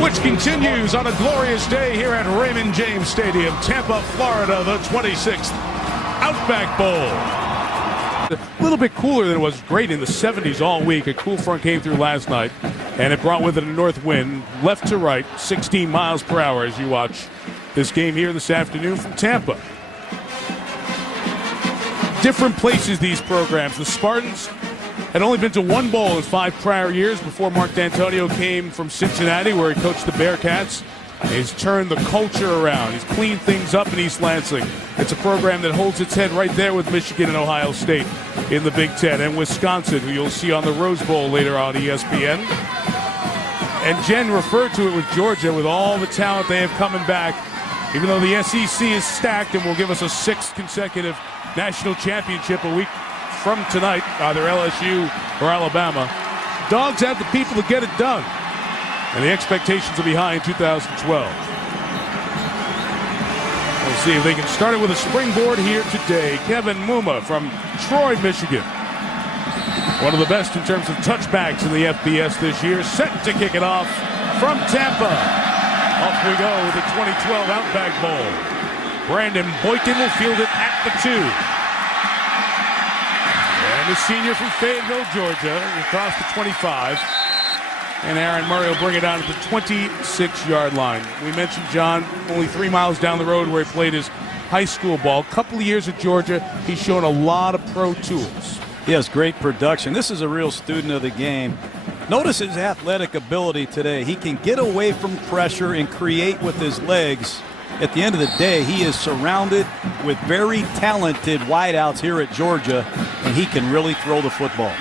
which continues on a glorious day here at Raymond James Stadium, Tampa, Florida, the 26th Outback Bowl. A little bit cooler than it was. Great in the 70s all week. A cool front came through last night, and it brought with it a north wind, left to right, 16 miles per hour as you watch this game here this afternoon from Tampa. Different places, these programs. The Spartans had only been to one bowl in 5 prior years before Mark D'Antonio came from Cincinnati, where he coached the Bearcats. He's turned the culture around. He's cleaned things up in East Lansing. It's a program that holds its head right there with Michigan and Ohio State in the Big Ten, and Wisconsin, who you'll see on the Rose Bowl later on ESPN. And Jen referred to it with Georgia, with all the talent they have coming back, even though the SEC is stacked and will give us a 6th consecutive national championship a week from tonight, either LSU or Alabama. Dogs have the people to get it done, and the expectations will be high in 2012. We'll see if they can start it with a springboard here today. Kevin Muma from Troy, Michigan. One of the best in terms of touchbacks in the FBS this year. Set to kick it off from Tampa. Off we go with the 2012 Outback Bowl. Brandon Boykin will field it at the 2. And the senior from Fayetteville, Georgia, across the 25. And Aaron Murray will bring it down to the 26-yard line. We mentioned John, only 3 miles down the road where he played his high school ball. Couple of years at Georgia, he's shown a lot of pro tools. He has great production. This is a real student of the game. Notice his athletic ability today. He can get away from pressure and create with his legs. At the end of the day, he is surrounded with very talented wideouts here at Georgia, and he can really throw the football.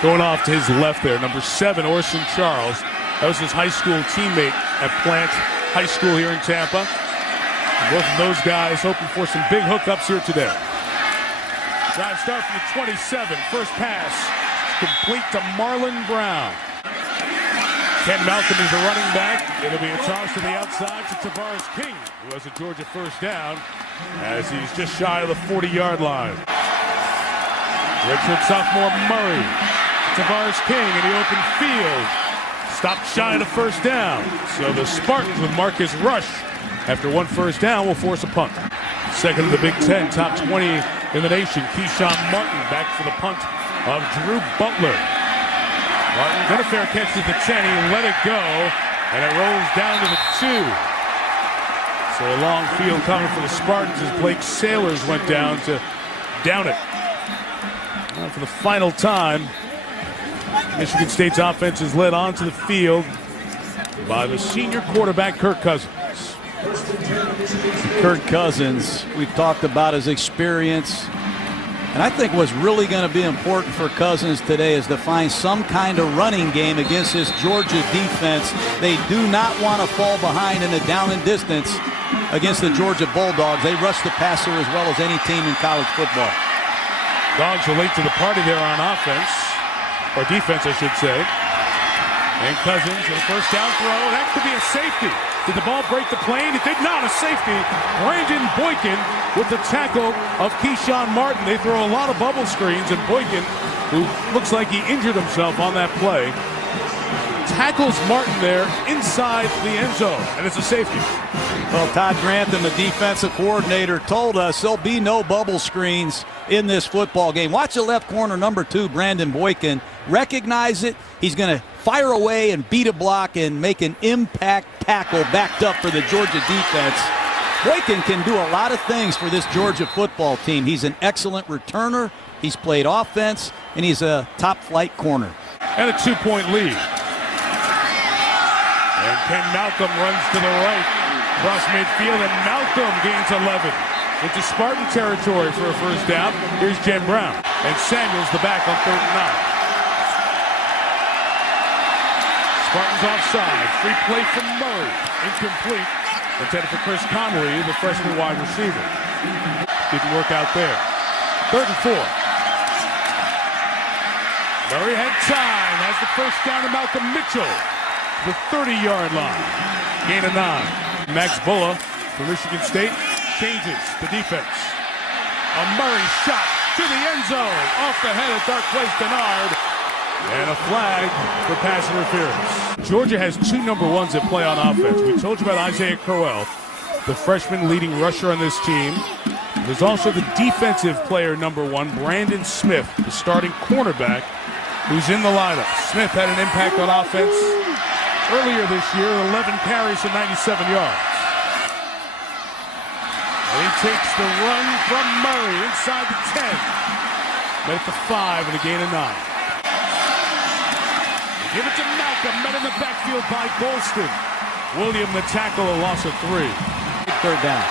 Going off to his left there, number 7, Orson Charles. That was his high school teammate at Plant High School here in Tampa. And both of those guys hoping for some big hookups here today. Drive start from the 27. First pass complete to Marlon Brown. Ken Malcolm is the running back. It'll be a toss to the outside to Tavares King, who has a Georgia first down as he's just shy of the 40-yard line. Redshirt sophomore Murray. Tavares King in the open field. Stopped shy of the first down. So the Spartans with Marcus Rush, after one first down, will force a punt. Second of the Big Ten, top 20 in the nation. Keyshawn Martin back for the punt of Drew Butler. Martin got a fair catch to the 10. He let it go, and it rolls down to the 2. So a long field coming for the Spartans as Blake Sailors went down to down it. Well, for the final time, Michigan State's offense is led onto the field by the senior quarterback, Kirk Cousins. Kirk Cousins, we've talked about his experience. And I think what's really going to be important for Cousins today is to find some kind of running game against this Georgia defense. They do not want to fall behind in the down and distance against the Georgia Bulldogs. They rush the passer as well as any team in college football. Dogs are late to the party there on offense, or defense, I should say. And Cousins, a first down throw. That could be a safety. Did the ball break the plane? It did not. A safety. Brandon Boykin with the tackle of Keyshawn Martin. They throw a lot of bubble screens, and Boykin, who looks like he injured himself on that play, tackles Martin there inside the end zone, and it's a safety. Well, Todd Grantham, the defensive coordinator, told us there'll be no bubble screens in this football game. Watch the left corner, number 2, Brandon Boykin. Recognize it. He's going to fire away and beat a block and make an impact tackle backed up for the Georgia defense. Boykin can do a lot of things for this Georgia football team. He's an excellent returner. He's played offense, and he's a top-flight corner. And a 2-point lead. And Ken Malcolm runs to the right, across midfield, and Malcolm gains 11. Into Spartan territory for a first down. Here's Jen Brown. And Samuels the back on 3rd and 9. Spartans offside. Free play from Murray. Incomplete. Intended for Chris Conley, the freshman wide receiver. Didn't work out there. 3rd and 4. Murray had time. Has the first down to Malcolm Mitchell. The 30-yard line. Gain of 9. Max Bulla for Michigan State changes the defense. A Murray shot to the end zone. Off the head of Darquez Denard. And a flag for pass interference. Georgia has two number ones that play on offense. We told you about Isaiah Crowell, the freshman leading rusher on this team. There's also the defensive player number one, Brandon Smith, the starting cornerback, who's in the lineup. Smith had an impact on offense earlier this year, 11 carries for 97 yards. And he takes the run from Murray inside the 10. Met at the 5 and a gain of 9. They give it to Malcolm, met in the backfield by Golston. William the tackle, a loss of 3. Third down.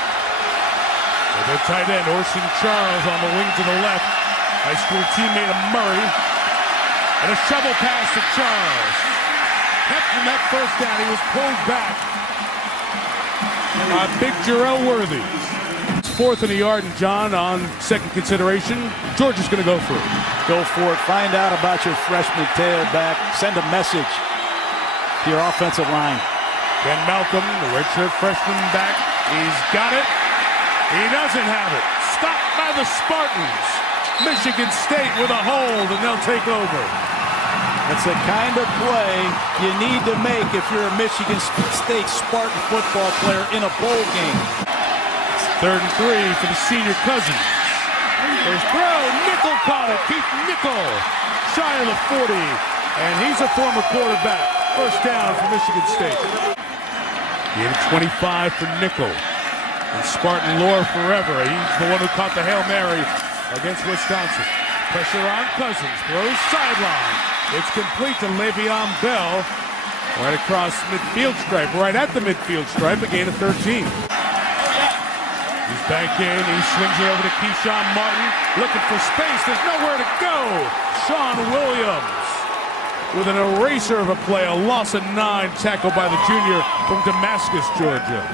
With their tight end, Orson Charles on the wing to the left. High school teammate of Murray. And a shovel pass to Charles. Kept from that first down. He was pulled back. Big Jarrell Worthy. It's 4th and a yard, and John on second consideration. Georgia's going to go for it. Go for it. Find out about your freshman tailback. Send a message to your offensive line. Ben Malcolm, the redshirt freshman back. He's got it. He doesn't have it. Stopped by the Spartans. Michigan State with a hold, and they'll take over. That's the kind of play you need to make if you're a Michigan State Spartan football player in a bowl game. 3rd and 3 for the senior Cousins. First throw, Nickel caught it. Keith Nickel, shy of the 40, and he's a former quarterback. First down for Michigan State. Gain of 25 for Nickel. And Spartan lore forever. He's the one who caught the Hail Mary against Wisconsin. Pressure on Cousins. Throws sideline. It's complete to Le'Veon Bell. Right across midfield stripe. Right at the midfield stripe. A gain of 13. He's back in. He swings it over to Keyshawn Martin. Looking for space. There's nowhere to go. Sean Williams with an eraser of a play. A loss of 9. Tackled by the junior from Damascus, Georgia.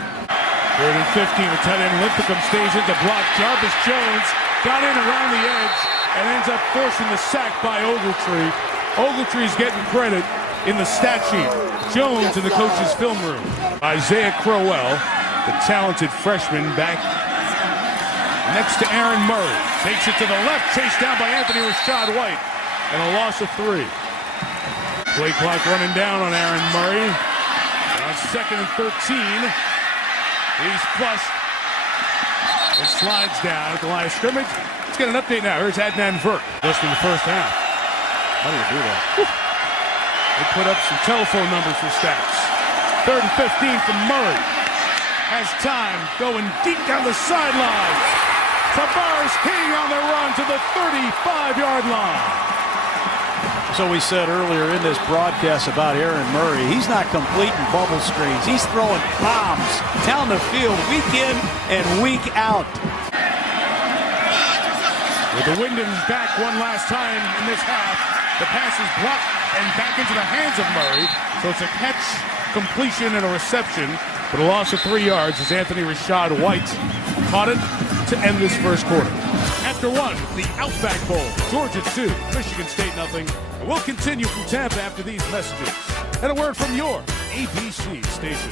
3rd and 15. The tight end Linthicum stays in to block. Jarvis Jones got in around the edge and ends up forcing the sack by Ogletree. Ogletree's getting credit in the stat sheet. Jones in the coach's film room. Isaiah Crowell, the talented freshman, back next to Aaron Murray. Takes it to the left, chased down by Anthony Rashad White, and a loss of 3. Play clock running down on Aaron Murray. On 2nd and 13. He's flushed and slides down at the line of scrimmage. Let's get an update now. Here's Adnan Virk just in the first half. How do you do that? They put up some telephone numbers for stats. 3rd and 15 from Murray. Has time going deep down the sideline. Tavares King on the run to the 35-yard line. So we said earlier in this broadcast about Aaron Murray, he's not completing bubble screens. He's throwing bombs down the field week in and week out. With the wind in his back one last time in this half, the pass is blocked and back into the hands of Murray. So it's a catch, completion, and a reception, but a loss of 3 yards as Anthony Rashad White caught it to end this first quarter. After one, the Outback Bowl. Georgia 2, Michigan State nothing. We'll continue from Tampa after these messages. And a word from your ABC station.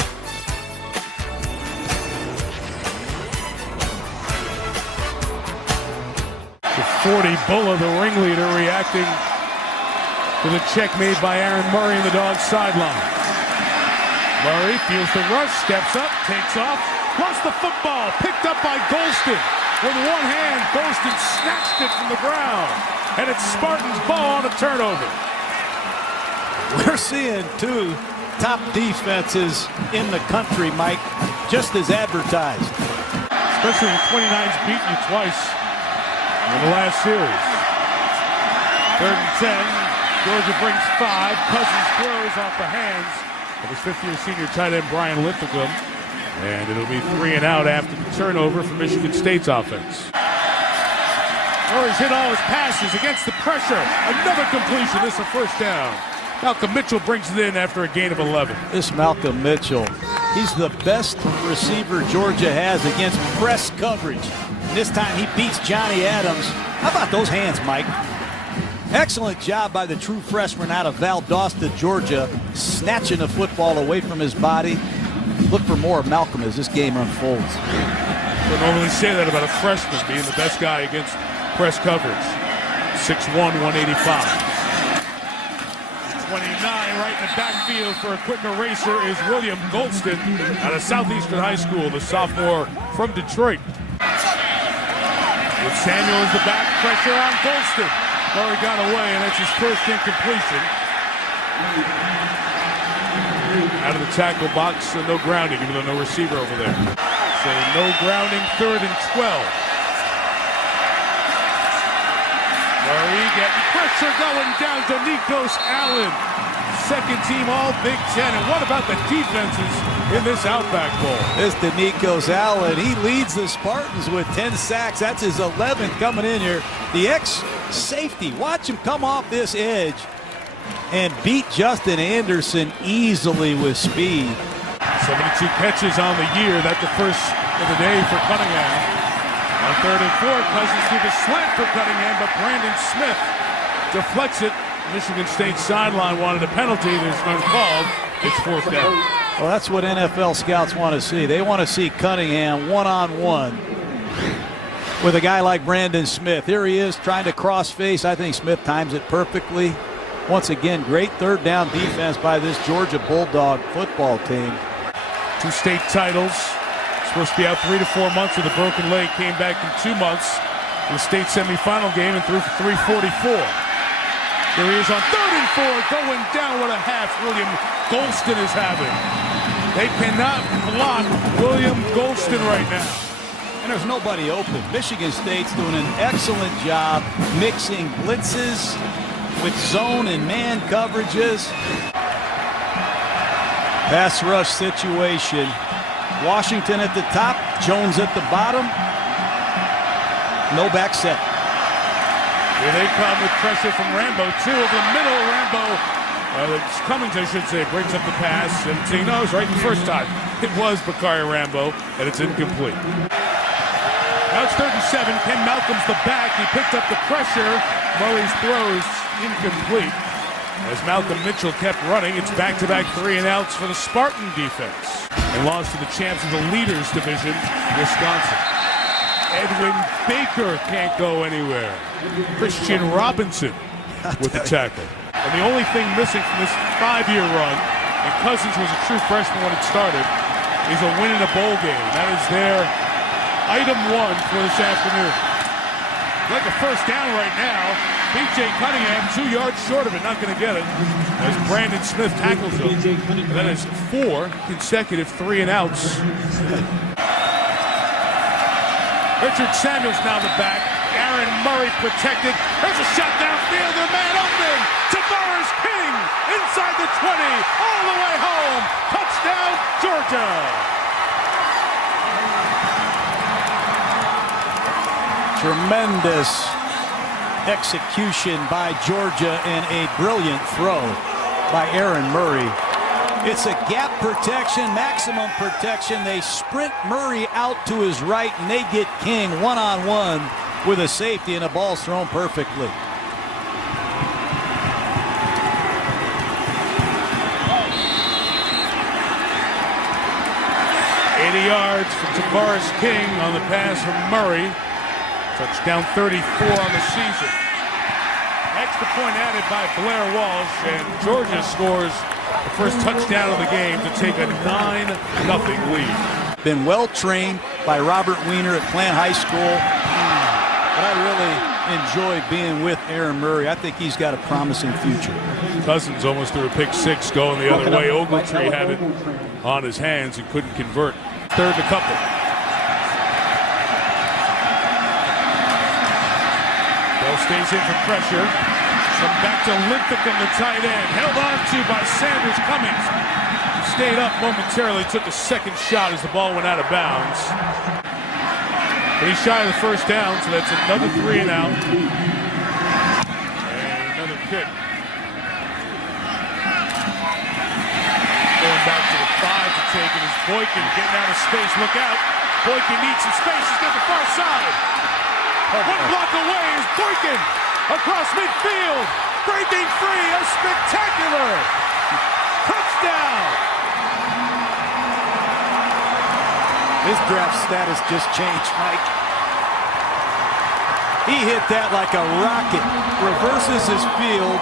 The 40 Bulla, the ringleader, reacting to the check made by Aaron Murray in the Dogs' sideline. Murray feels the rush, steps up, takes off, lost the football, picked up by Golston. With one hand, Golston snatched it from the ground. And it's Spartans' ball on a turnover. We're seeing two top defenses in the country, Mike, just as advertised. Especially when 29's beaten you twice in the last series. 3rd and 10. Georgia brings 5. Cousins throws off the hands of his 5th-year senior tight end Brian Linthicum. And it'll be 3 and out after the turnover for Michigan State's offense. Murray's hit all his passes against the pressure. Another completion. This is a first down. Malcolm Mitchell brings it in after a gain of 11. This Malcolm Mitchell, he's the best receiver Georgia has against press coverage. And this time he beats Johnny Adams. How about those hands, Mike? Excellent job by the true freshman out of Valdosta, Georgia, snatching the football away from his body. Look for more of Malcolm as this game unfolds. Don't normally say that about a freshman being the best guy against press coverage. 6'1", 185. 29, right in the backfield for a quick eraser is William Golston out of Southeastern High School, the sophomore from Detroit. With Samuel as the back, pressure on Golston. Murray got away, and that's his first incompletion. Out of the tackle box, so no grounding, even though no receiver over there. So no grounding, 3rd and 12. Murray getting pressure going down to Nikos Allen. Second team all Big Ten. And what about the defenses in this Outback Bowl? This to Nikos Allen. He leads the Spartans with 10 sacks. That's his 11th coming in here. The ex-safety, watch him come off this edge and beat Justin Anderson easily with speed. 72 catches on the year. That's the first of the day for Cunningham. On 3rd and 4, Cousins through the slant for Cunningham, but Brandon Smith deflects it. Michigan State sideline wanted a penalty. There's none called. It's 4th down. Well, that's what NFL scouts want to see. They want to see Cunningham one-on-one with a guy like Brandon Smith. Here he is trying to cross-face. I think Smith times it perfectly. Once again, great 3rd down defense by this Georgia Bulldog football team. 2 state titles. Supposed to be out 3 to 4 months with a broken leg. Came back in 2 months in the state semifinal game and threw for 344. Here he is on 3rd and 4, going down. What a half William Golston is having. They cannot block William Golston right now. And there's nobody open. Michigan State's doing an excellent job mixing blitzes with zone and man coverages. Pass rush situation. Washington at the top, Jones at the bottom. No back set. Here they come with pressure from Rambo. 2 over the middle. Rambo, Cummings, I should say, breaks up the pass. And he knows right the first time. It was Bakari Rambo, and it's incomplete. Now it's 3rd and 7. Ken Malcolm's the back. He picked up the pressure. Murray's throws incomplete. As Malcolm Mitchell kept running, it's back-to-back 3 and outs for the Spartan defense. And lost to the champs of the Leaders Division, Wisconsin. Edwin Baker can't go anywhere. Christian Robinson with the tackle. And the only thing missing from this 5-year run, and Cousins was a true freshman when it started, is a win in a bowl game. That is their item 1 for this afternoon. Like a first down right now. B.J. Cunningham 2 yards short of it, not going to get it. As Brandon Smith tackles him. And that is 4 consecutive 3 and outs. Richard Samuels now the back. Aaron Murray protected. There's a shot downfield. The man open. Tavares King inside the 20. All the way home. Touchdown, Georgia. Tremendous execution by Georgia and a brilliant throw by Aaron Murray. It's a gap protection, maximum protection. They sprint Murray out to his right, and they get King one-on-one with a safety, and the ball's thrown perfectly. Yards from Tavares King on the pass from Murray. Touchdown 34 on the season. Extra point added by Blair Walsh, and Georgia scores the first touchdown of the game to take a 9-0 lead. Been well trained by Robert Weiner at Plant High School. But I really enjoy being with Aaron Murray. I think he's got a promising future. Cousins almost threw a pick 6 going the other way. Ogletree had it on his hands and couldn't convert. 3rd and a couple. Bell stays in for pressure. Come back to Linthicum, the tight end. Held on to by Sanders Cummings. Stayed up momentarily, took a second shot as the ball went out of bounds. But he's shy of the first down, so that's another 3 and out. And another kick. Going back to the 5 to take it is Boykin getting out of space. Look out. Boykin needs some space. He's got the far side. One block away is Boykin across midfield. Breaking free. A spectacular touchdown. His draft status just changed, Mike. He hit that like a rocket. Reverses his field.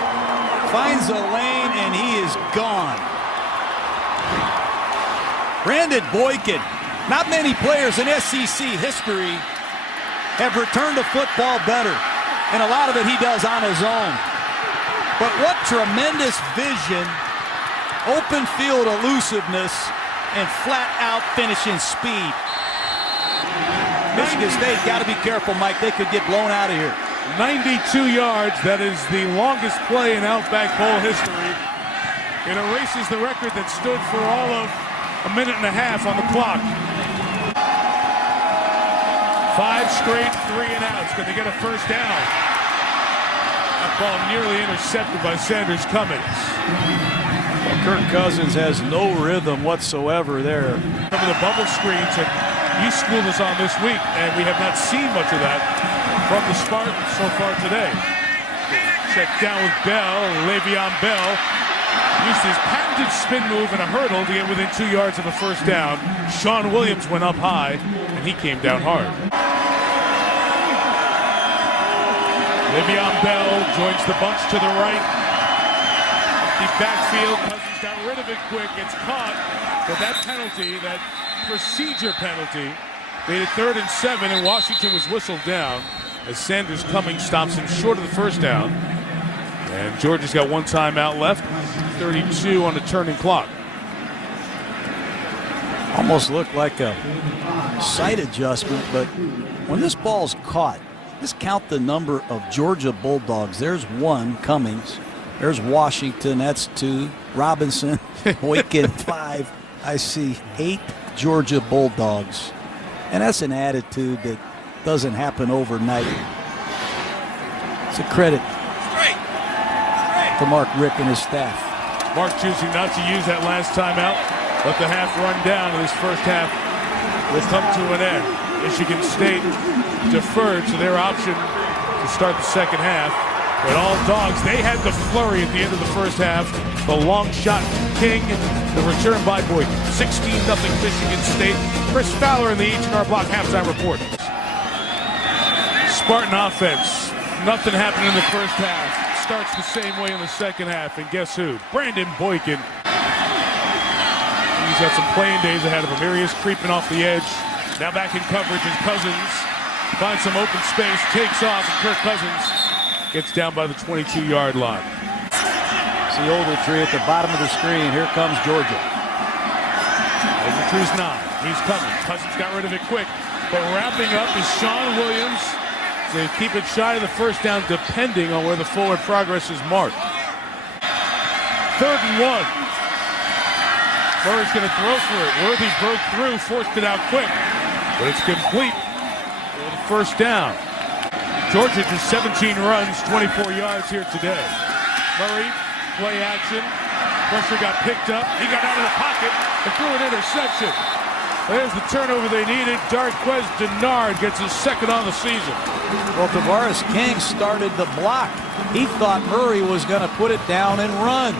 finds a lane, and he is gone. Brandon Boykin. Not many players in SEC history have returned to football better, and a lot of it he does on his own. But what tremendous vision, open field elusiveness, and flat-out finishing speed. Michigan State got to be careful, Mike. They could get blown out of here. 92 yards. That is the longest play in Outback Bowl history. It erases the record that stood for all of a minute and a half on the clock. 5 straight 3-and-outs. Can they get a first down? That ball nearly intercepted by Sanders Cummings. Well, Kirk Cousins has no rhythm whatsoever there. Some of the bubble screens that you schooled us on this week, and we have not seen much of that from the Spartans so far today. Check down with Bell, Le'Veon Bell. Used his patented spin move and a hurdle to get within 2 yards of a first down. Sean Williams went up high, and he came down hard. Le'Veon Bell joins the bunch to the right. The backfield, Cousins got rid of it quick. It's caught, but that penalty, that procedure penalty, made it 3rd and 7, and Washington was whistled down as Sanders Cummings stops him short of the first down. And Georgia's got 1 timeout left, 32 on the turning clock. Almost looked like a sight adjustment, but when this ball's caught, just count the number of Georgia Bulldogs. There's 1, Cummings. There's Washington, that's 2. Robinson, Boykin, 5. I see 8 Georgia Bulldogs. And that's an attitude that doesn't happen overnight. It's a credit to Mark Rick and his staff. Mark choosing not to use that last timeout. Let the half run down, and this first half will come to an end. Michigan State deferred to their option to start the second half. But all dogs, they had the flurry at the end of the first half. The long shot King, the return by Boykin. 16-0 Michigan State. Chris Fowler in the H&R Block halftime report. Spartan offense. Nothing happened in the first half. Starts the same way in the second half. And guess who? Brandon Boykin. He's got some playing days ahead of him. Here he is creeping off the edge. Now back in coverage, and Cousins finds some open space, takes off, and Kirk Cousins gets down by the 22-yard line. It's the Ogletree at the bottom of the screen. Here comes Georgia. Ogletree's 9. He's coming. Cousins got rid of it quick. But wrapping up is Sean Williams to keep it shy of the first down, depending on where the forward progress is marked. 3rd and 1. Murray's going to throw for it. Worthy broke through, forced it out quick. But it's complete for the first down. Georgia just 17 runs, 24 yards here today. Murray, play action. Pressure got picked up. He got out of the pocket and threw an interception. There's the turnover they needed. Darquez Denard gets his 2nd on the season. Well, Tavares King started the block. He thought Murray was going to put it down and run.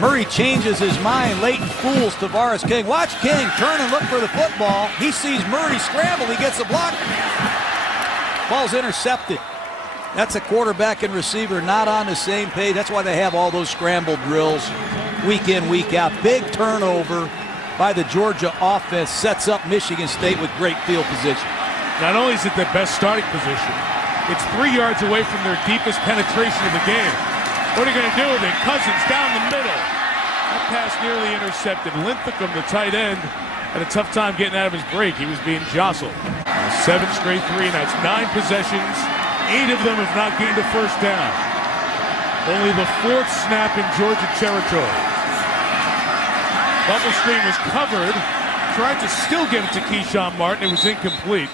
Murray changes his mind. Leighton fools Tavares King. Watch King turn and look for the football. He sees Murray scramble. He gets the block. Ball's intercepted. That's a quarterback and receiver not on the same page. That's why they have all those scramble drills week in, week out. Big turnover by the Georgia offense sets up Michigan State with great field position. Not only is it their best starting position, it's 3 yards away from their deepest penetration of the game. What are you going to do with it? Cousins down the middle. That pass nearly intercepted. Linthicum, the tight end, had a tough time getting out of his break. He was being jostled. 7 straight 3-and-outs, 9 possessions. 8 of them have not gained a first down. Only the 4th snap in Georgia territory. Bubble screen was covered. Tried to still get it to Keyshawn Martin. It was incomplete.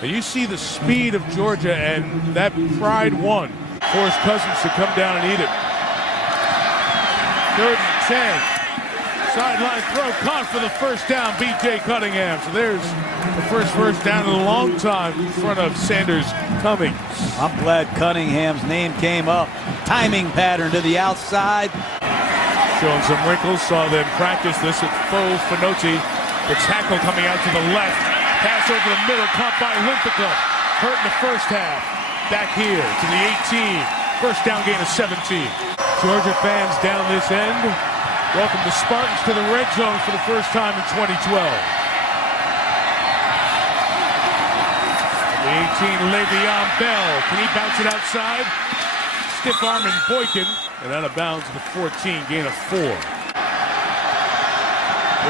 And you see the speed of Georgia, and that pride won. Forced Cousins to come down and eat it. 3rd and 10. Sideline throw caught for the first down. B.J. Cunningham. So there's the first down in a long time in front of Sanders Cummings. I'm glad Cunningham's name came up. Timing pattern to the outside. Showing some wrinkles. Saw them practice this at Faux Finotti. The tackle coming out to the left. Pass over the middle. Caught by Linthicum. Hurt in the first half. Back here to the 18. First down gain of 17. Georgia fans down this end. Welcome the Spartans to the red zone for the first time in 2012. The 18, Le'Veon Bell. Can he bounce it outside? Stiff arm and Boykin. And out of bounds to the 14, gain of 4. More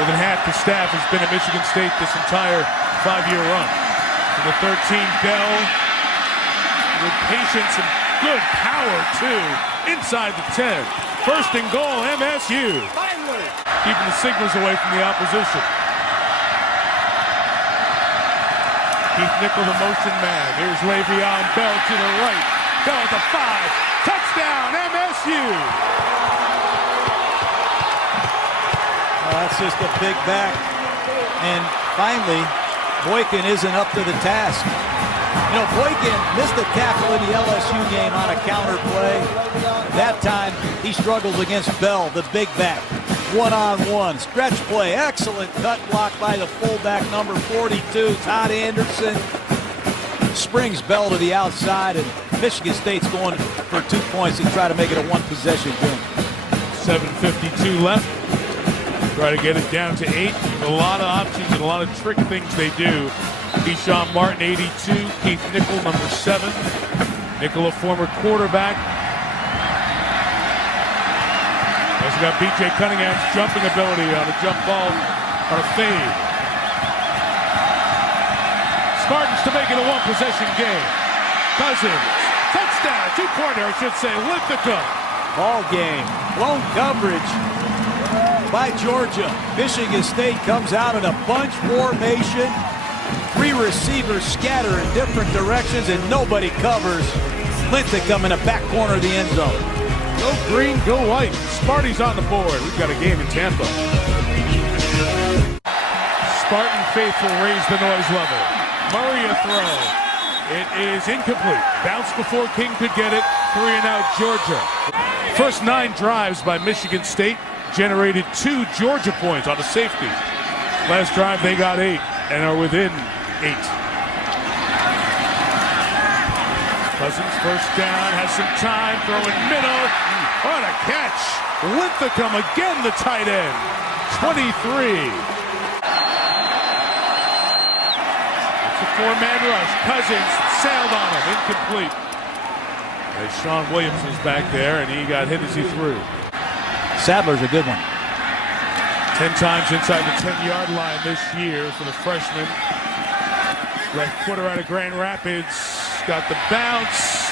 than half the staff has been at Michigan State this entire 5-year run. To the 13, Bell. With patience and good power, too. Inside the 10. First and goal, MSU. Finally. Keeping the signals away from the opposition. Keith Nichol, the motion man. Here's Le'Veon Bell to the right. Bell at the 5. Touchdown, MSU. That's just a big back. And finally, Boykin isn't up to the task. You know, Boykin missed a tackle in the LSU game on a counter play. That time, he struggles against Bell, the big back. One-on-one, stretch play, excellent cut block by the fullback, number 42, Todd Anderson. Springs Bell to the outside, and Michigan State's going for 2 points to try to make it a one-possession game. 7:52 left. Try to get it down to 8. A lot of options and a lot of trick things they do. Deshaun Martin, 82. Keith Nichol, number 7. Nichol, a former quarterback. Also got B.J. Cunningham's jumping ability on a jump ball on a fade. Spartans to make it a one-possession game. Cousins, touchdown, 2-pointer, I should say, Lithicum. Ball game, blown coverage by Georgia. Michigan State comes out in a bunch formation. 3 receivers scatter in different directions, and nobody covers. Lithicum in the back corner of the end zone. Go green, go white. Sparty's on the board. We've got a game in Tampa. Spartan faithful raise the noise level. Murray a throw. It is incomplete. Bounce before King could get it. 3 and out Georgia. First 9 drives by Michigan State generated 2 Georgia points on a safety. Last drive they got 8 and are within 8. Cousins first down, has some time, throwing middle. What a catch. Linthicum again, the tight end. 23. It's a 4-man rush. Cousins sailed on him, incomplete. As Sean Williams was back there, and he got hit as he threw. Sadler's a good one. 10 times inside the 10-yard line this year for the freshman. Left footer out of Grand Rapids. Got the bounce.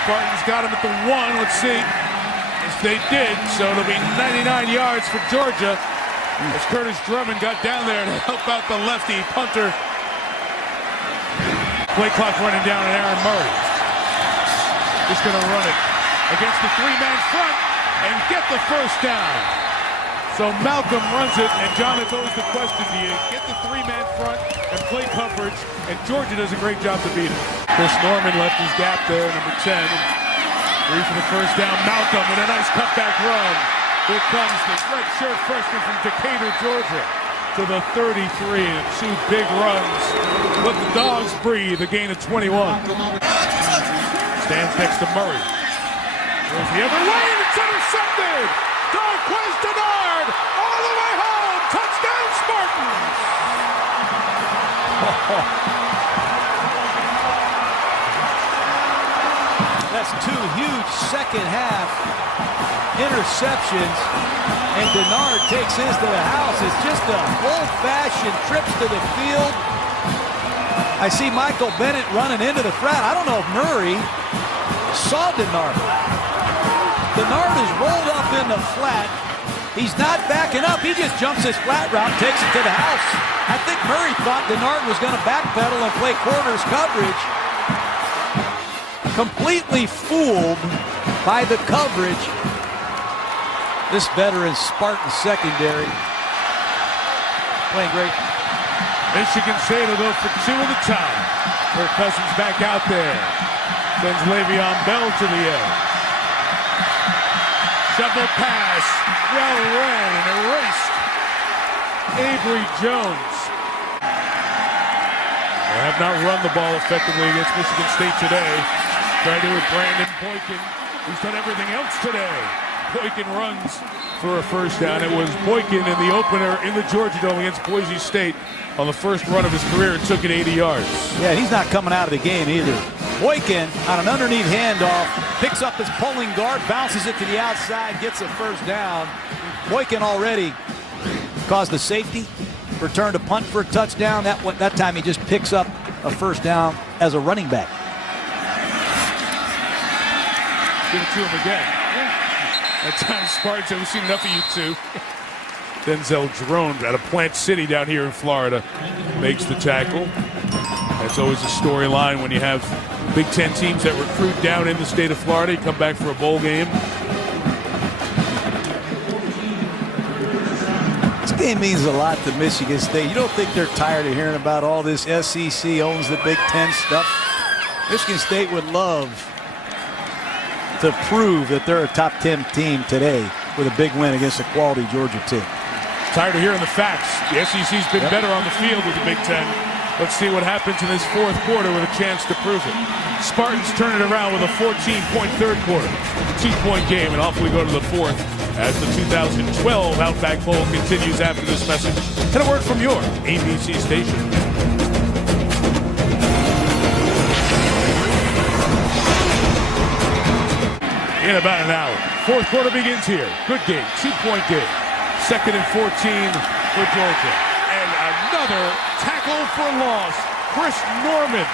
Spartans got him at the 1. Let's see. Yes, they did. So it'll be 99 yards for Georgia. As Curtis Drummond got down there to help out the lefty punter. Play clock running down on Aaron Murray. Just going to run it against the 3-man front and get the first down. So Malcolm runs it, and John, it's always the question, do you get the 3-man front and play coverage? And Georgia does a great job to beat it. Chris Norman left his gap there, number 10. 3 for the first down. Malcolm with a nice cutback run. Here comes the redshirt freshman from Decatur, Georgia, to the 33. And 2 big runs. Let the dogs breathe. A gain of 21. Stands next to Murray. Goes the other way, and it's intercepted. Darquez Denard all the way home. Touchdown, Spartans. That's 2 huge second-half interceptions, and Denard takes his to the house. It's just an old-fashioned trips to the field. I see Michael Bennett running into the flat. I don't know if Murray saw Denard. Denard is rolled up in the flat. He's not backing up. He just jumps his flat route, takes it to the house. I think Murray thought Denard was going to backpedal and play quarters coverage. Completely fooled by the coverage. This veteran Spartan secondary playing great. Michigan State will go for 2 at a time. Kirk Cousins back out there. Sends Le'Veon Bell to the edge. Shovel pass. Well ran and erased. Avery Jones. They have not run the ball effectively against Michigan State today. Trying to do it, Brandon Boykin, who's done everything else today. Boykin runs for a first down. It was Boykin in the opener in the Georgia Dome against Boise State on the first run of his career and took it 80 yards. Yeah, he's not coming out of the game either. Boykin on an underneath handoff, picks up his pulling guard, bounces it to the outside, gets a first down. Boykin already caused a safety, returned a punt for a touchdown. That time he just picks up a first down as a running back. Give it to him again. That time Spartans said, we've seen enough of you two. Denzel Jerome out of Plant City down here in Florida makes the tackle. That's always a storyline when you have Big Ten teams that recruit down in the state of Florida. You come back for a bowl game. This game means a lot to Michigan State. You don't think they're tired of hearing about all this SEC owns the Big Ten stuff? Michigan State would love to prove that they're a top 10 team today with a big win against a quality Georgia team. Tired of hearing the facts. The SEC's been better on the field with the Big Ten. Let's see what happens in this fourth quarter with a chance to prove it. Spartans turn it around with a 14-point third quarter. 2-point game, and off we go to the fourth as the 2012 Outback Bowl continues after this message. And a word from your ABC station. In about an hour. Fourth quarter begins here. Good game. 2-point game. 2nd and 14 for Georgia. And another tackle for loss. Chris Norman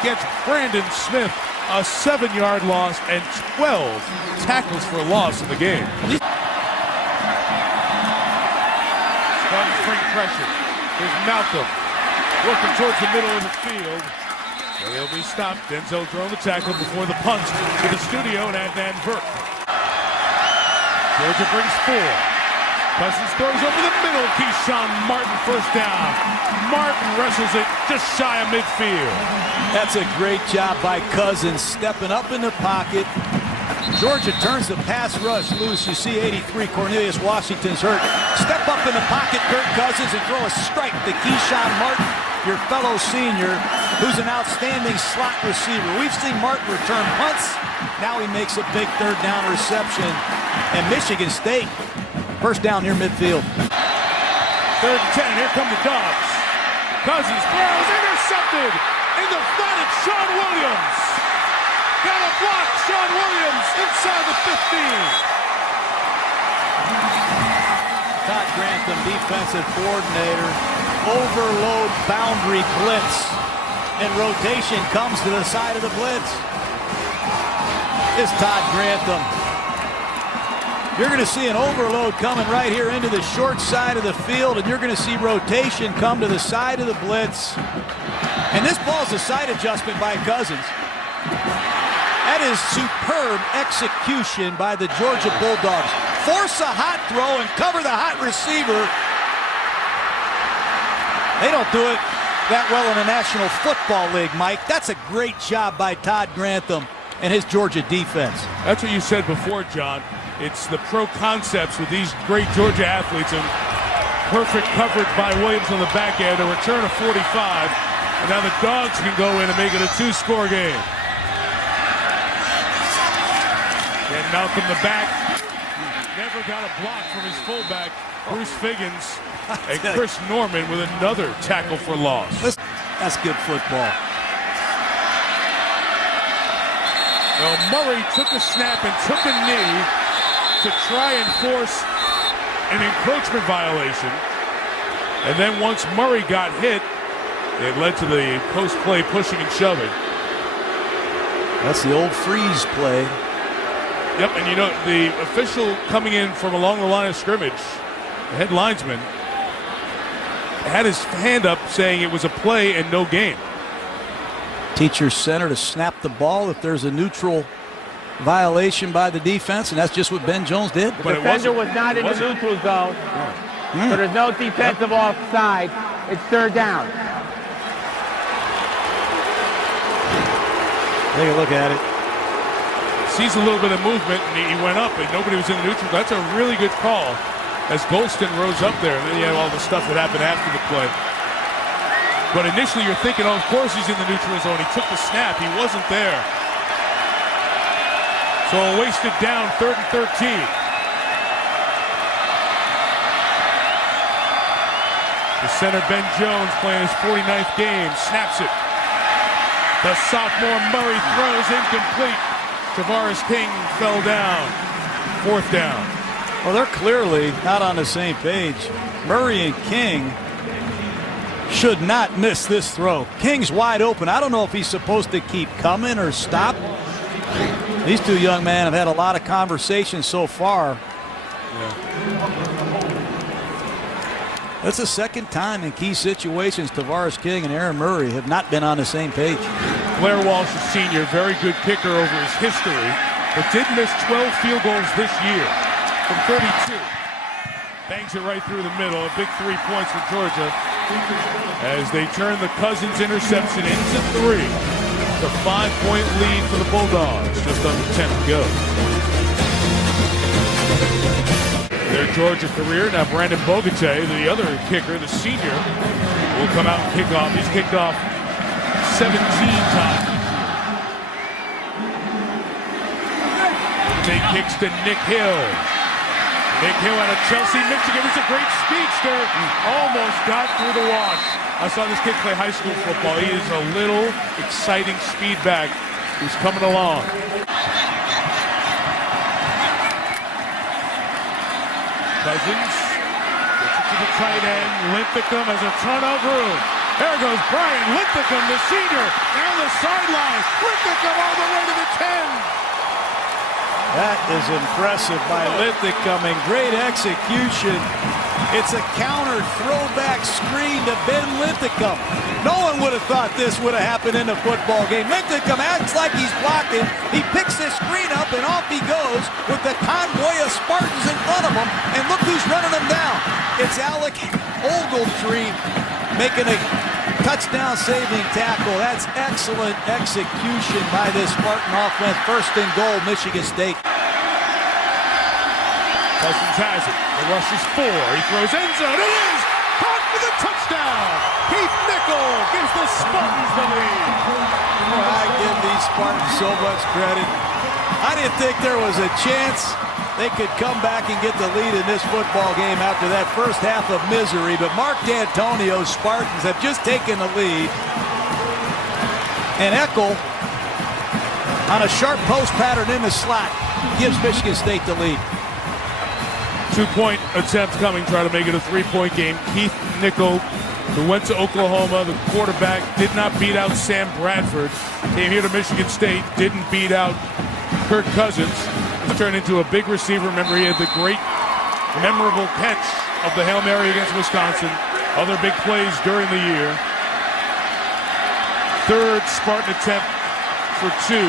gets Brandon Smith a 7-yard loss and 12 tackles for loss in the game. Starting to bring pressure. Here's Malcolm working towards the middle of the field. And he'll be stopped. Denzel Jerome the tackle before the punt to the studio and Adnan Burke. Georgia brings 4. Cousins throws over the middle. Keyshawn Martin first down. Martin wrestles it just shy of midfield. That's a great job by Cousins stepping up in the pocket. Georgia turns the pass rush loose. You see 83, Cornelius Washington's hurt. Step up in the pocket, Kirk Cousins, and throw a strike to Keyshawn Martin, your fellow senior, who's an outstanding slot receiver. We've seen Martin return punts. Now he makes a big third down reception. And Michigan State, first down near midfield. 3rd and 10. Here come the Dogs. Cousins throws, intercepted. In the front, it's Sean Williams. Got a block. Sean Williams inside the 15. Todd Grantham, defensive coordinator. Overload boundary blitz. And rotation comes to the side of the blitz. It's Todd Grantham. You're going to see an overload coming right here into the short side of the field, and you're going to see rotation come to the side of the blitz. And this ball's a side adjustment by Cousins. That is superb execution by the Georgia Bulldogs. Force a hot throw and cover the hot receiver. They don't do it that well in the National Football League, Mike. That's a great job by Todd Grantham and his Georgia defense. That's what you said before, John. It's the pro concepts with these great Georgia athletes, and perfect coverage by Williams on the back end, a return of 45, and now the Dogs can go in and make it a 2-score game. And Malcolm the back never got a block from his fullback, Bruce Figgins, and Chris Norman with another tackle for loss. That's good football. Well, Murray took a snap and took a knee to try and force an encroachment violation. And then once Murray got hit, it led to the post-play pushing and shoving. That's the old freeze play. Yep, and you know, the official coming in from along the line of scrimmage, the head linesman, had his hand up saying it was a play and no game. Teacher center to snap the ball if there's a neutral violation by the defense, and that's just what Ben Jones did. The defender was not in the neutral zone, so there's no defensive offside. It's third down. Take a look at it. Sees a little bit of movement, and he went up, and nobody was in the neutral. That's a really good call as Golston rose up there, and then you have all the stuff that happened after the play. But initially you're thinking, oh, of course he's in the neutral zone. He took the snap. He wasn't there. So a wasted down, 3rd and 13. The center, Ben Jones, playing his 49th game, snaps it. The sophomore Murray throws incomplete. Tavares King fell down. 4th down. Well, they're clearly not on the same page. Murray and King should not miss this throw. King's wide open. I don't know if he's supposed to keep coming or stop. These two young men have had a lot of conversations so far. That's the second time in key situations Tavares King and Aaron Murray have not been on the same page. Blair Walsh, a senior, very good kicker over his history, but did miss 12 field goals this year from 32. Bangs it right through the middle. A big 3 points for Georgia as they turn the Cousins interception into 3. It's a 5-point lead for the Bulldogs. Just under 10 to go. Their Georgia career. Now Brandon Bogate, the other kicker, the senior, will come out and kick off. He's kicked off 17 times. Big kicks to Nick Hill. Nick Hill out of Chelsea, Michigan. It's a great speedster. Almost got through the wash. I saw this kid play high school football. He is a little exciting speed back who's coming along. Cousins gets it to the tight end. Linthicum has a ton of room. There goes Brian Linthicum, the senior, down the sideline. Linthicum all the way to the 10. That is impressive by Linthicum and great execution. It's a counter throwback screen to Ben Linthicum. No one would have thought this would have happened in a football game. Linthicum acts like he's blocking. He picks this screen up and off he goes with the convoy of Spartans in front of him. And look who's running him down. It's Alec Ogletree making a touchdown saving tackle. That's excellent execution by this Spartan offense. 1st and goal, Michigan State. Cousins has it. The rush is 4. He throws end zone. It is caught for the touchdown. Keith Nickel gives the Spartans the lead. I give these Spartans so much credit. I didn't think there was a chance they could come back and get the lead in this football game after that first half of misery. But Mark D'Antonio's Spartans have just taken the lead. And Eckel, on a sharp post pattern in the slot, gives Michigan State the lead. 2-point attempt coming, try to make it a 3-point game. Keith Nickel, who went to Oklahoma, the quarterback, did not beat out Sam Bradford. Came here to Michigan State, didn't beat out Kirk Cousins. It's turned into a big receiver. Remember, he had the great, memorable catch of the Hail Mary against Wisconsin. Other big plays during the year. 3rd Spartan attempt for 2.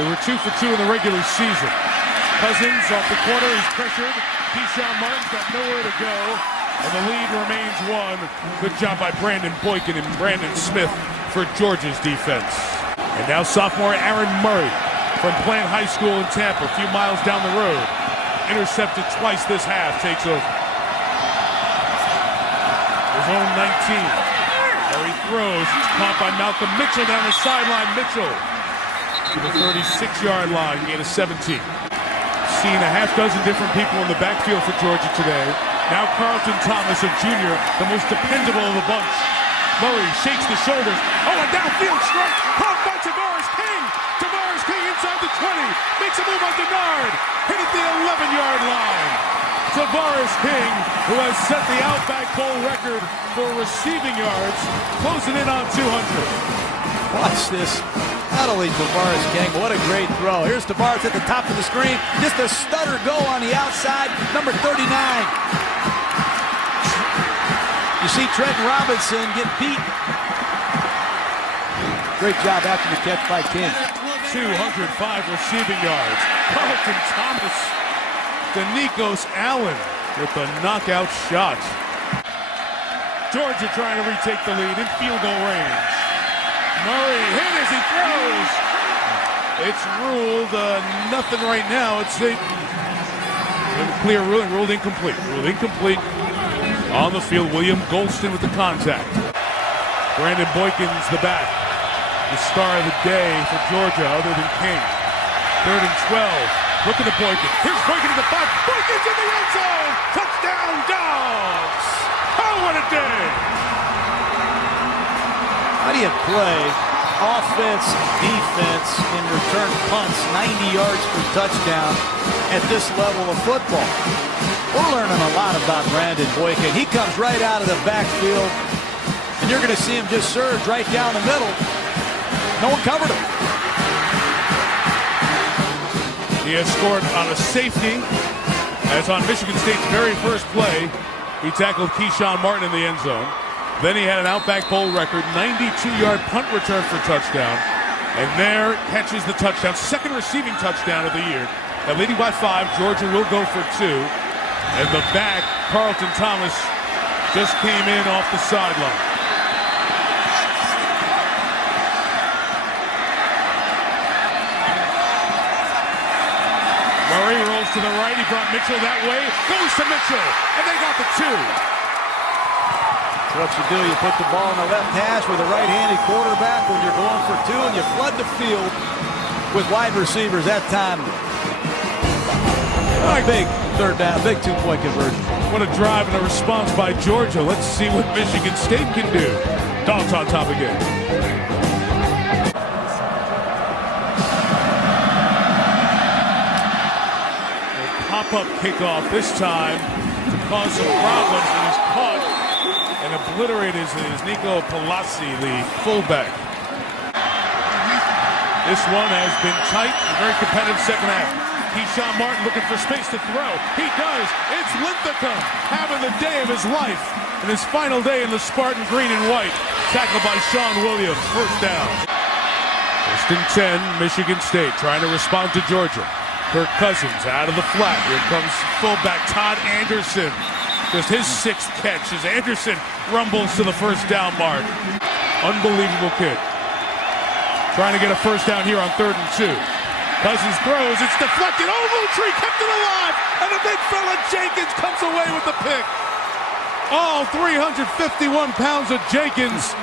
They were 2 for 2 in the regular season. Cousins off the corner, he's pressured. Keyshawn Martin's got nowhere to go. And the lead remains 1. Good job by Brandon Boykin and Brandon Smith for Georgia's defense. And now sophomore Aaron Murray from playing high school in Tampa, a few miles down the road. Intercepted twice this half, takes over. His own 19. Murray throws, he's caught by Malcolm Mitchell down the sideline. Mitchell to the 36-yard line, gain of 17. Seen a half dozen different people in the backfield for Georgia today. Now Carlton Thomas, a junior, the most dependable of the bunch. Murray shakes the shoulders. Oh, a downfield strike. Caught by Tavares King. Tavares King inside the 20. Makes a move on Denard. Hit at the 11-yard line. Tavares King, who has set the Outback Bowl record for receiving yards, closing in on 200. Watch this. Not only Tavares King, but what a great throw. Here's Tavares at the top of the screen. Just a stutter go on the outside, number 39. You see Trenton Robinson get beat. Great job after the catch by King. 205 receiving yards. Carlton Thomas. Denikos Allen with the knockout shot. Georgia trying to retake the lead in field goal range. Murray hit as he throws. It's ruled nothing right now. It's a clear ruling. Ruled incomplete. Ruled incomplete on the field. William Golston with the contact. Brandon Boykin's the back. The star of the day for Georgia other than King. Third and 12. Looking to Boykin. Here's Boykin to the 5. Boykin's in the end zone. Touchdown, Dogs. Oh, what a day. How do you play offense, defense, and return punts 90 yards for touchdown at this level of football? We're learning a lot about Brandon Boykin. He comes right out of the backfield, and you're going to see him just surge right down the middle. No one covered him. He has scored on a safety. As on Michigan State's very first play, he tackled Keyshawn Martin in the end zone. Then he had an Outback Bowl record 92-yard punt return for touchdown. And there catches the touchdown, second receiving touchdown of the year. Now leading by 5, Georgia will go for 2. And the back, Carlton Thomas, just came in off the sideline. Murray rolls to the right. He brought Mitchell that way. Goes to Mitchell. And they got the 2. So what you do, you put the ball in the left hash with a right-handed quarterback when you're going for 2, and you flood the field with wide receivers that time. Big third down, big 2-point conversion. What a drive and a response by Georgia. Let's see what Michigan State can do. Dogs on top again. Pop-up kickoff this time to cause some problems, and he's caught and obliterated is Nico Palazzi, the fullback. This one has been tight, a very competitive second half. Keyshawn Martin looking for space to throw. He does. It's Linthicum having the day of his life in his final day in the Spartan green and white. Tackled by Sean Williams, first down. First and 10, Michigan State trying to respond to Georgia. Kirk Cousins out of the flat. Here comes fullback Todd Anderson. Just his 6th catch as Anderson rumbles to the first down mark. Unbelievable kid. Trying to get a first down here on 3rd and 2. Cousins throws. It's deflected. Ogletree kept it alive. And the big fella Jenkins comes away with the pick. All 351 pounds of Jenkins,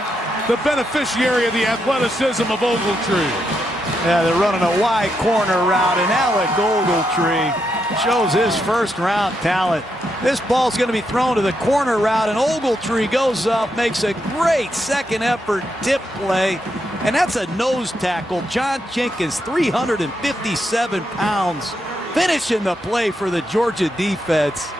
the beneficiary of the athleticism of Ogletree. Yeah, they're running a wide corner route, and Alec Ogletree shows his first-round talent. This ball's going to be thrown to the corner route, and Ogletree goes up, makes a great second-effort tip play, and that's a nose tackle. John Jenkins, 357 pounds, finishing the play for the Georgia defense.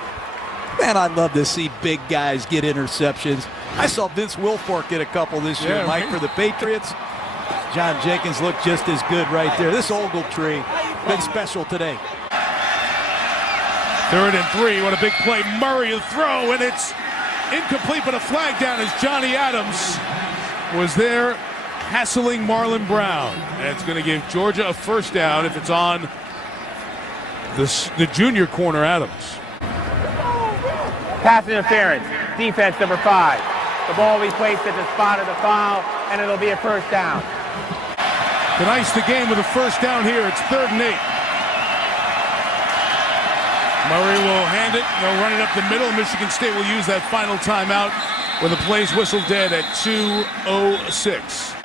Man, I'd love to see big guys get interceptions. I saw Vince Wilfork get a couple this year, Mike, for the Patriots. John Jenkins looked just as good right there. This Ogletree, big special today. 3rd and 3, what a big play. Murray the throw, and it's incomplete, but a flag down as Johnny Adams was there hassling Marlon Brown. And it's going to give Georgia a first down if it's on the junior corner Adams. Pass interference. Defense number 5. The ball will be placed at the spot of the foul, and it'll be a first down. To ice the game with a first down here. It's 3rd and 8. Murray will hand it. They'll run it up the middle. Michigan State will use that final timeout when the play's whistled dead at 2:06.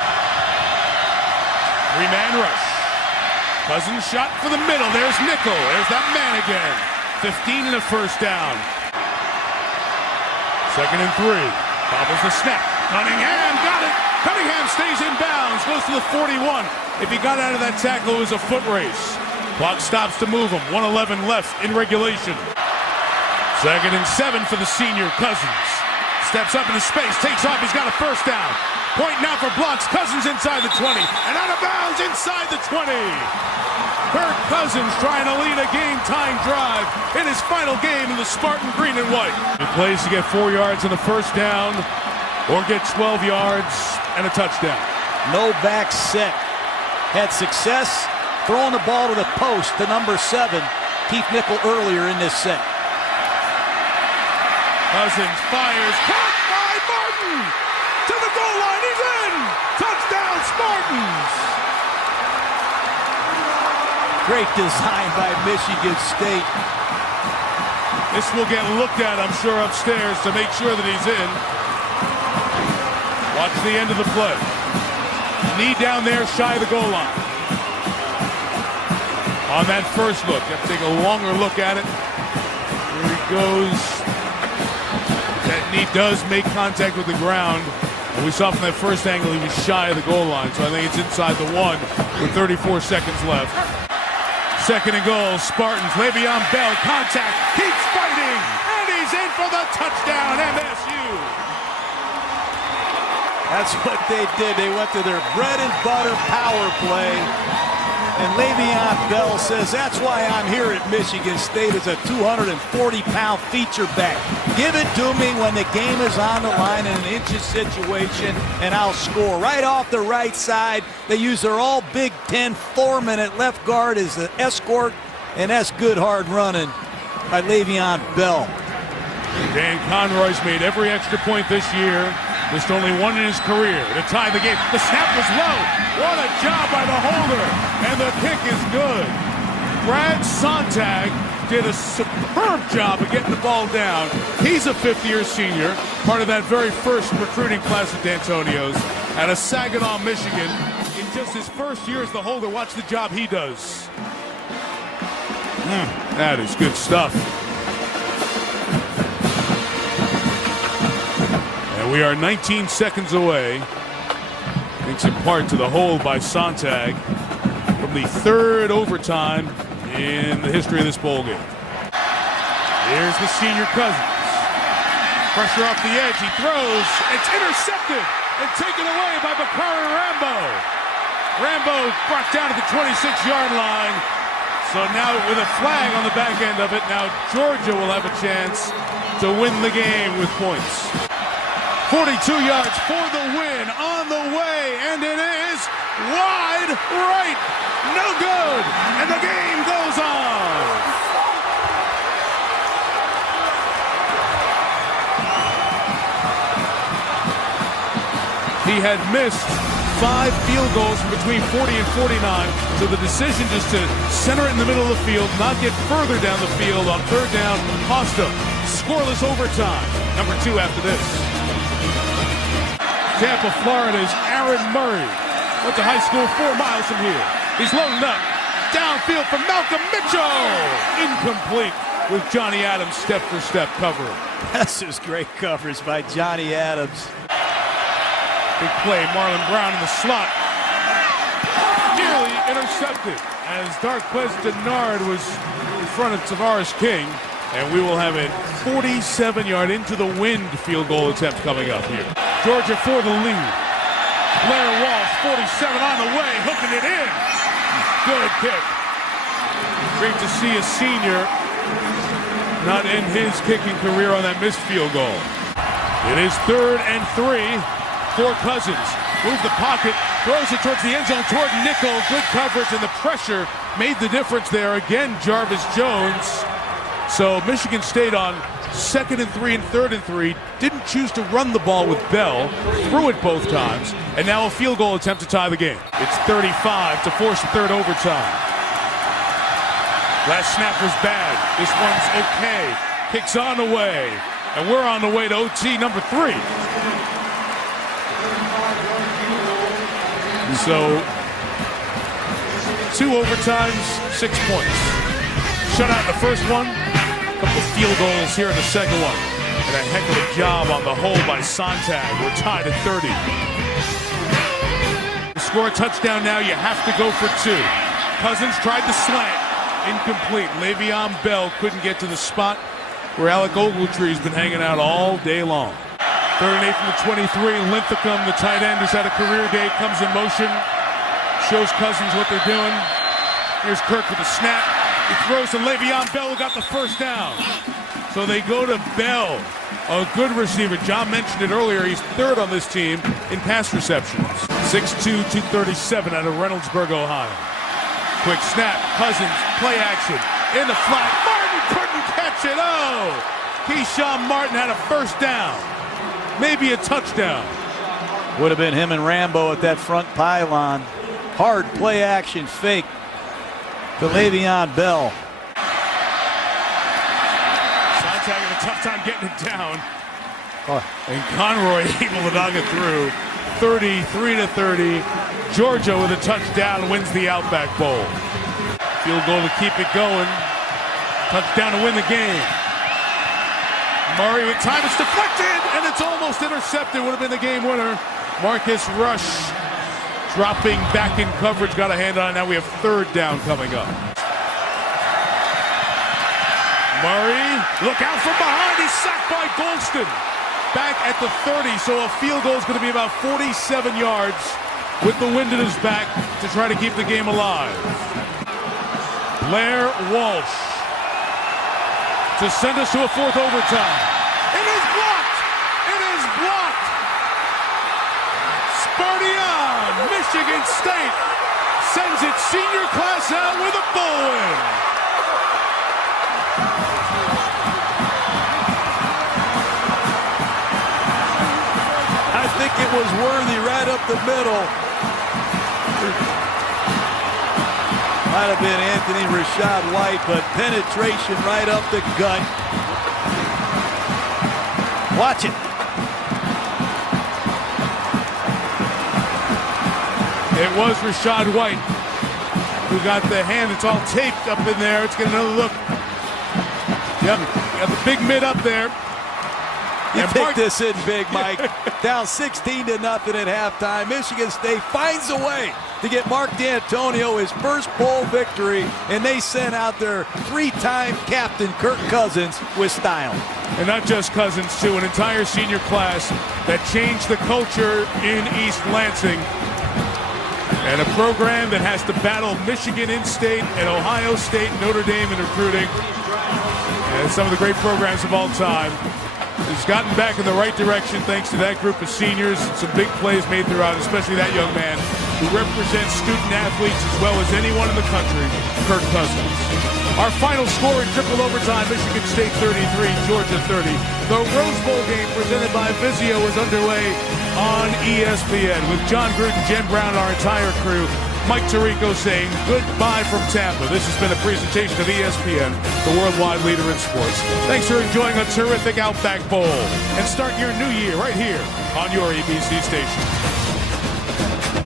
3-man rush. Cousins shot for the middle. There's Nickel. There's that man again. 15 and a first down. 2nd and 3. Bobbles the snap. Cunningham got it. Cunningham stays in bounds. Goes to the 41. If he got out of that tackle, it was a foot race. Clock stops to move him. 1:11 left in regulation. 2nd and 7 for the senior Cousins. Steps up into space. Takes off. He's got a first down. Point now for blocks. Cousins inside the 20. And out of bounds inside the 20. Kirk Cousins trying to lead a game-tying drive in his final game in the Spartan green and white. He plays to get 4 yards and a first down or get 12 yards and a touchdown. No back set. Had success throwing the ball to the post to number 7, Keith Nickel, earlier in this set. Cousins fires. Caught by Martin! To the goal line. He's in! Touchdown, Spartans! Great design by Michigan State. This will get looked at, I'm sure, upstairs to make sure that he's in. Watch the end of the play. Knee down there, shy of the goal line. on that first look. You have to take a longer look at it. Here he goes. That knee does make contact with the ground. And we saw from that first angle he was shy of the goal line, so I think it's inside the 1 with 34 seconds left. Second and goal, Spartans. Le'Veon Bell, contact, keeps fighting, and he's in for the touchdown, MSU. That's what they did. They went to their bread and butter power play. And Le'Veon Bell says, that's why I'm here at Michigan State as a 240-pound feature back. Give it to me when the game is on the line in an inches situation, and I'll score. Right off the right side, they use their all Big Ten 4-minute left guard as the escort, and that's good hard running by Le'Veon Bell. Dan Conroy's made every extra point this year. Missed only one in his career to tie the game. The snap was low. What a job by the holder. And the kick is good. Brad Sontag did a superb job of getting the ball down. He's a fifth-year senior, part of that very first recruiting class at D'Antonio's out of Saginaw, Michigan. In just his first year as the holder, watch the job he does. That is good stuff. We are 19 seconds away, thanks in part to the hold by Sontag, from the third overtime in the history of this bowl game. Here's the senior Cousins. Pressure off the edge, he throws, it's intercepted and taken away by Bakari Rambo. Rambo brought down at the 26-yard line. So now with a flag on the back end of it, now Georgia will have a chance to win the game with points. 42 yards for the win, on the way, and it is wide right, no good, and the game goes on. He had missed 5 field goals from between 40 and 49, so the decision just to center it in the middle of the field, not get further down the field on third down, cost him. Scoreless overtime, number 2 after this. Tampa, Florida's Aaron Murray. Went to high school 4 miles from here. He's loading up. Downfield from Malcolm Mitchell. Incomplete with Johnny Adams step-for-step covering. This is great coverage by Johnny Adams. Big play, Marlon Brown in the slot. Nearly intercepted as Darquez Denard was in front of Tavares King. And we will have a 47-yard into the wind field goal attempt coming up here. Georgia for the lead. Blair Walsh, 47 on the way, hooking it in. Good kick. Great to see a senior not end his kicking career on that missed field goal. It is 3rd and 3 for Cousins. Moves the pocket, throws it towards the end zone toward Nichols. Good coverage, and the pressure made the difference there. Again, Jarvis Jones. So Michigan State on 2nd and 3 and 3rd and 3 didn't choose to run the ball with Bell, threw it both times, and now a field goal attempt to tie the game. It's 35 to force the third overtime. Last snap was bad. This one's okay. Kicks on the way, and we're on the way to OT number 3. So 2 overtimes, 6 points. Shutout in the first one. A couple of field goals here in the second one. And a heck of a job on the hold by Sontag. We're tied at 30. To score a touchdown now, you have to go for 2. Cousins tried the slant. Incomplete. Le'Veon Bell couldn't get to the spot where Alec Ogletree's been hanging out all day long. 3rd and 8 from the 23. Linthicum, the tight end who's had a career day, comes in motion. Shows Cousins what they're doing. Here's Kirk with the snap. He throws to Le'Veon Bell, who got the first down. So they go to Bell, a good receiver. John mentioned it earlier. He's 3rd on this team in pass receptions. 6'2", 237 out of Reynoldsburg, Ohio. Quick snap. Cousins, play action. In the flat. Martin couldn't catch it. Oh! Keyshawn Martin had a first down. Maybe a touchdown. Would have been him and Rambo at that front pylon. Hard play action fake to Le'Veon Bell. Sontag having a tough time getting it down. And Conroy able to knock it through. 33-30. Georgia with a touchdown wins the Outback Bowl. Field goal to keep it going. Touchdown to win the game. Murray with time. It's deflected, and it's almost intercepted. Would have been the game winner. Marcus Rush dropping back in coverage. Got a hand on it. Now we have third down coming up. Murray, look out from behind. He's sacked by Golston. Back at the 30, so a field goal is going to be about 47 yards with the wind at his back to try to keep the game alive. Blair Walsh to send us to a fourth overtime. It is blocked! It is blocked! Spartian, Michigan State sends its senior class out with a bull win. I think it was worthy right up the middle. Might have been Anthony Rashad White, but penetration right up the gut. Watch it. It was Rashad White who got the hand. It's all taped up in there. Let's get another look. Yep, got the big mid up there. You take this in big, Mike. Down 16-0 at halftime. Michigan State finds a way to get Mark D'Antonio his first bowl victory, and they sent out their three-time captain, Kirk Cousins, with style. And not just Cousins, too. An entire senior class that changed the culture in East Lansing. And a program that has to battle Michigan in-state and Ohio State and Notre Dame in recruiting. And some of the great programs of all time. Has gotten back in the right direction thanks to that group of seniors. Some big plays made throughout, especially that young man who represents student athletes as well as anyone in the country, Kirk Cousins. Our final score in triple overtime, Michigan State 33, Georgia 30. The Rose Bowl game presented by Vizio is underway on ESPN with John Gruden, Jen Brown, and our entire crew. Mike Tirico saying goodbye from Tampa. This has been a presentation of ESPN, the worldwide leader in sports. Thanks for enjoying a terrific Outback Bowl. And start your new year right here on your ABC station.